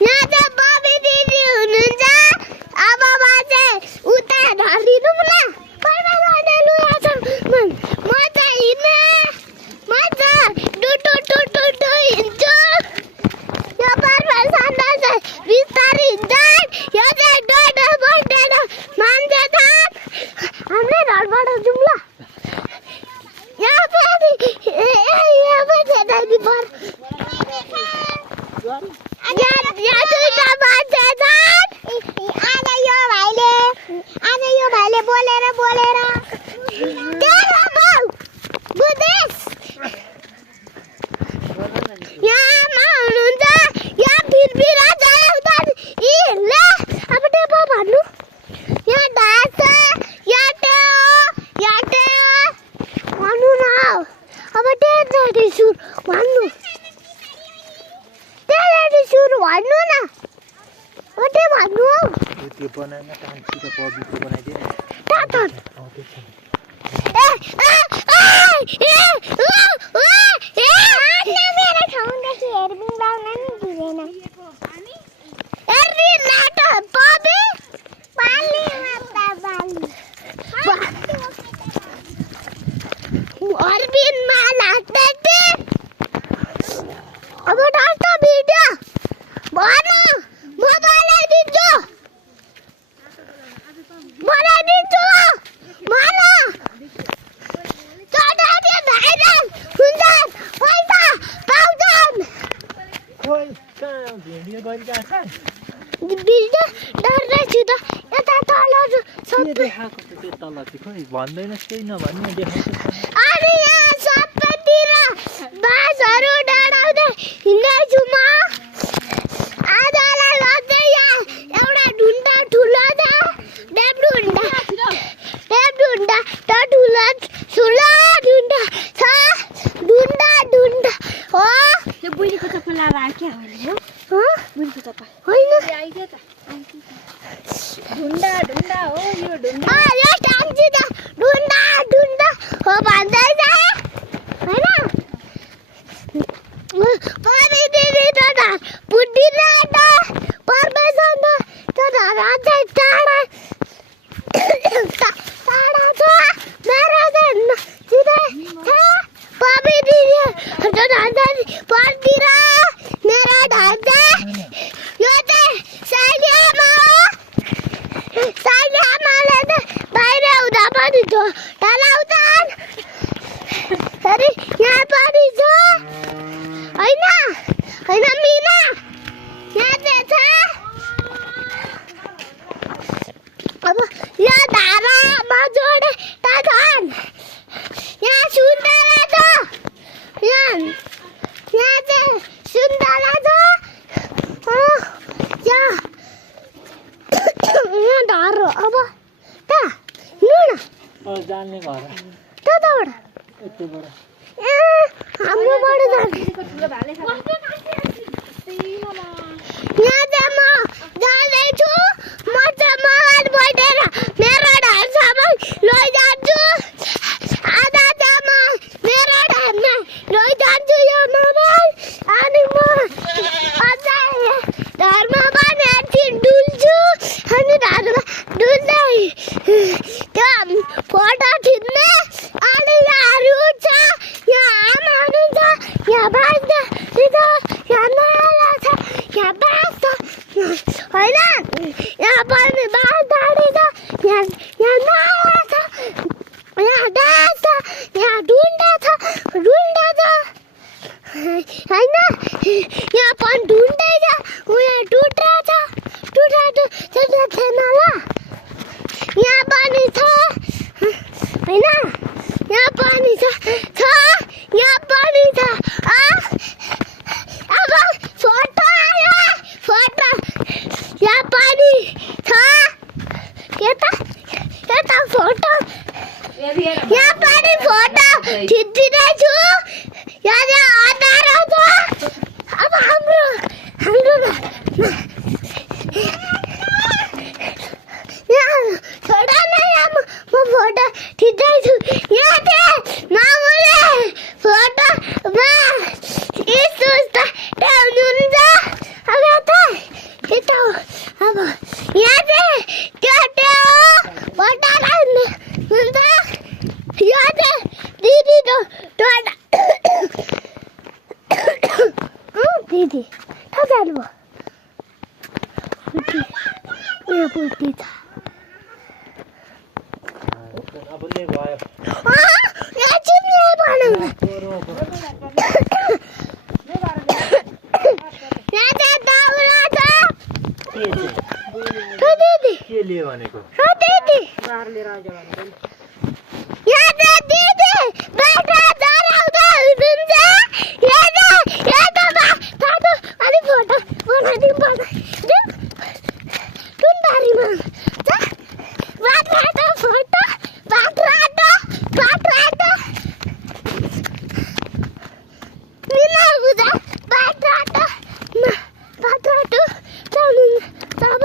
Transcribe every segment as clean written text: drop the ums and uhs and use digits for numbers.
यहाँ चाहिँ बबी दिदी हुनुहुन्छ अब म चाहिँ उता ढलिनु न म चाहिँ हिँड्ने म चाहिँ टुटु टुटु टु हिँड्छु यो पर्वत सन्दा चाहिँ बिस्तारै हिँड्छन् यो चाहिँ डोडो बस्दैन मान्छे छ हाम्रै घरबाट जाउँ ल यहाँ पनि दादी पर यहाँ दुईटा मान्छे छन् आज यो भाइले बोलेर तेरो बाउ बुझिस् यहाँमा हुनुहुन्छ यहाँ फिरफिरा जलाउँछन् ले अब टेपो भन्नु यहाँ ढाँस छ यहाँ टेउ भन्नु न अब टेडी सुर भन्नु टेडी सुर भन्नु न ओटे भन्नु हौ त्यो बनाउन टान्छु त पबिको बनाइदिए टाटन मेरो ठाउँदेखि हेरबिन लाउन नि दिँदैन हेरबिन लाट पबी पाली माता बाली हेरबिनमा लाग्दै अब डाक्ट भिडियो भन म बनाइदिन्छु भन चढाउने भाइरल हुन्छन् पैसा पाउँछन् खोइ कहाँ भिडियो गरिरहेको छ भिडियो डर्दैछु त यता तल के देखाएको छ त्यो तल चाहिँ खोइ भन्दैनस् केही नभन्ने देखाएको छ अनि यहाँ सबैतिर बाँसहरू डढाउँदै हिँड्दैछु म आजलाई गर्दै यहाँ एउटा ढुन्डा ठुलो छ डेपढुन्डा त ठुलो ढुन्डा छ ढुन्डा हो त्यो बुढीको चप्पल लाएर आयो क्या हो बुढीको चप्पल होइन आइदियो त ढुन्डा हो यो ढुन्डा यो टाङ्सी त ढुन्डा हो भन्दैछ होइन परि दिदी त बुद्धि त पर्वसन त अझै टाढा छ मेरो चाहिँ सिधै छ परि दिदी पर्तिर मेरो ढल्छ यो चाहिँ साइलियामा हो साइलियामाले त बाहिर हुँदा पनि ढलाउँछन् अरे यहाँ पनि छ होइन मिना यहाँ चाहिँ छ अब यहाँ धारामा जोडेका छन् यहाँ सुन्तला छ यहाँ चाहिँ सुन्तला छ यहाँ धारो अब त हिँड्नु न जान्ने घर त्यताबाट यतिबाट हाम्रोबाट जाने यहाँ चाहिँ म जाँदैछु म चाहिँ मगान बैठेर मेरो ढाडसम्म लैजान्छु आधा चाहिँ म मेरो ढाडमा लैजान्छु यो मोबाइल अनि म अझै घरमा पनि एकछिन डुल्छु अनि घरमा डुल्दै त्यो फोटो खिच्ने अनि यहाँहरू छ यहाँ आमा हुनुहुन्छ यहाँ बाँच्छ यहाँ नाला छ यहाँ बाँस छ होइन यहाँ पनि बाँस डाँडी छ यहाँ नाला छ यहाँ डाँस छ यहाँ ढुन्डा छ होइन यहाँ पनि ढुन्डै छ उहाँ टुट्रा छ छैन ल यहाँ पनि छ होइन यहाँ पनि छ यहाँ पनि छ अब फोटो आयो फोटो यहाँ पनि छ यता फोटो यहाँ पनि फोटो खिचिँदैछु यहाँ अँध्यारो छ अब हाम्रो जानुभयो यहाँ पुट्टी छ अब ले भयो यहाँ चिप्ले बनाउनु यहाँ चाहिँ दाउरा छ के लियो भनेको यहाँ चाहिँ दिदी बाटो चलाउँदा हुनुहुन्छ तातो अनि फोटो बनाइदिउँ टुनबारीमा बाटो फोटो बाटो मिना बुझा बाटो चलाउनु तब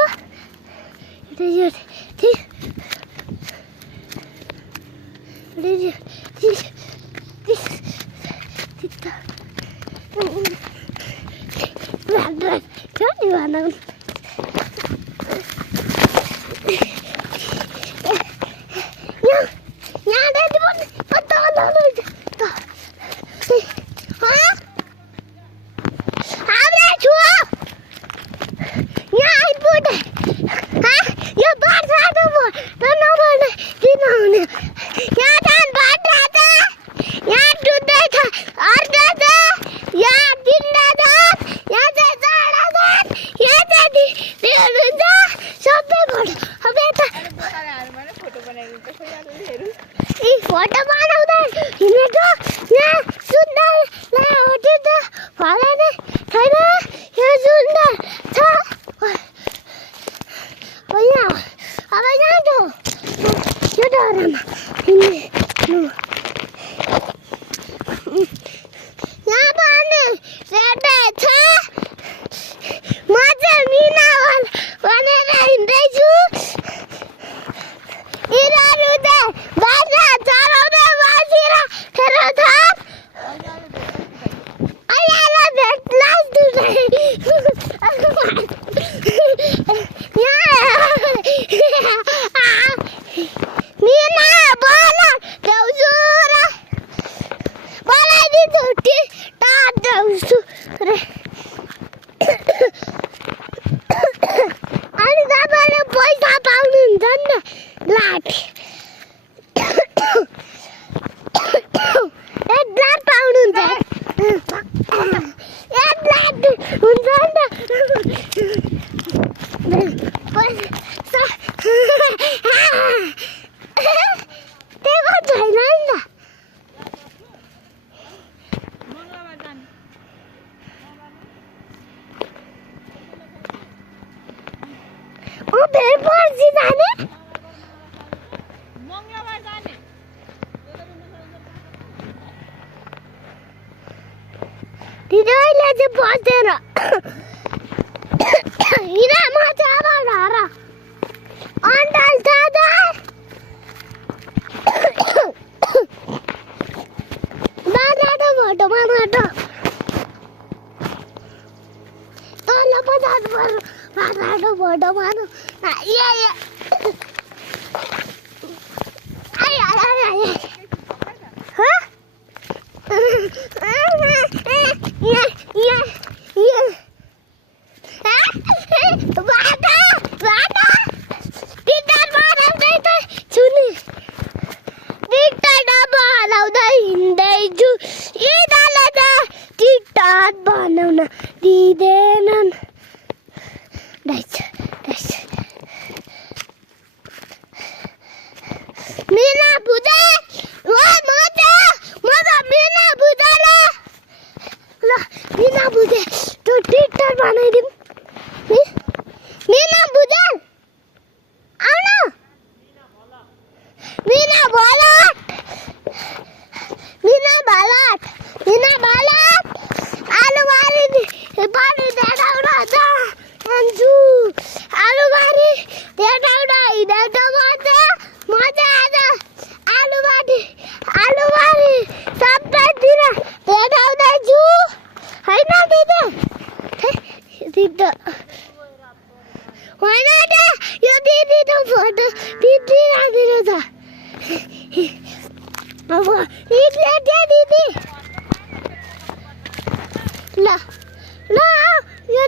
फोटो बनाउँदा हिँडेको यहाँ सुन्दर होटल त फलाइन छैन यहाँ सुन्दर छ यहाँ अब यहाँ त यो डरमा हिँड्ने यहाँ पनि रेडे छ म चाहिँ मिना भनेर हिँड्दैछु यिनीहरू चाहिँ बाजा चलाउँदै बसेर खेल्छ अहिले भेट लाग्छु मिना बोल देउँछु र बोलाइदिन्छु टाढ देउँछु रे अनि तपाईँले पैसा पाउनुहुन्छ नि त लाठी एक लाख पाउनुहुन्छ एक लाख हुन्छ नि त त्यही छैन नि त फेरि पर्सि जाने दिदी अहिले चाहिँ बस्दैन हिँडामा चाहिँ अब ढर अन्डल दादा बाटो फोटो बनाटो तल 50 पर्छ बाटो फोटो बनाऊ बनाउन दिँदैनन् मिना बुझा मिना बुझा ल मिना बुझे त्यो टिकटक बनाइदिउँ मिना बुझा आउन मिना भलट आलुबारी पानी देखाउन जान्छु आलुबारी देखाउन हिँडेको मजा आउँछ आलुबारी सबैतिर देखाउँदैछु होइन दिदी होइन यो दिदीको फोटो दिदी राखिदिनु छ अब दिदी ल यो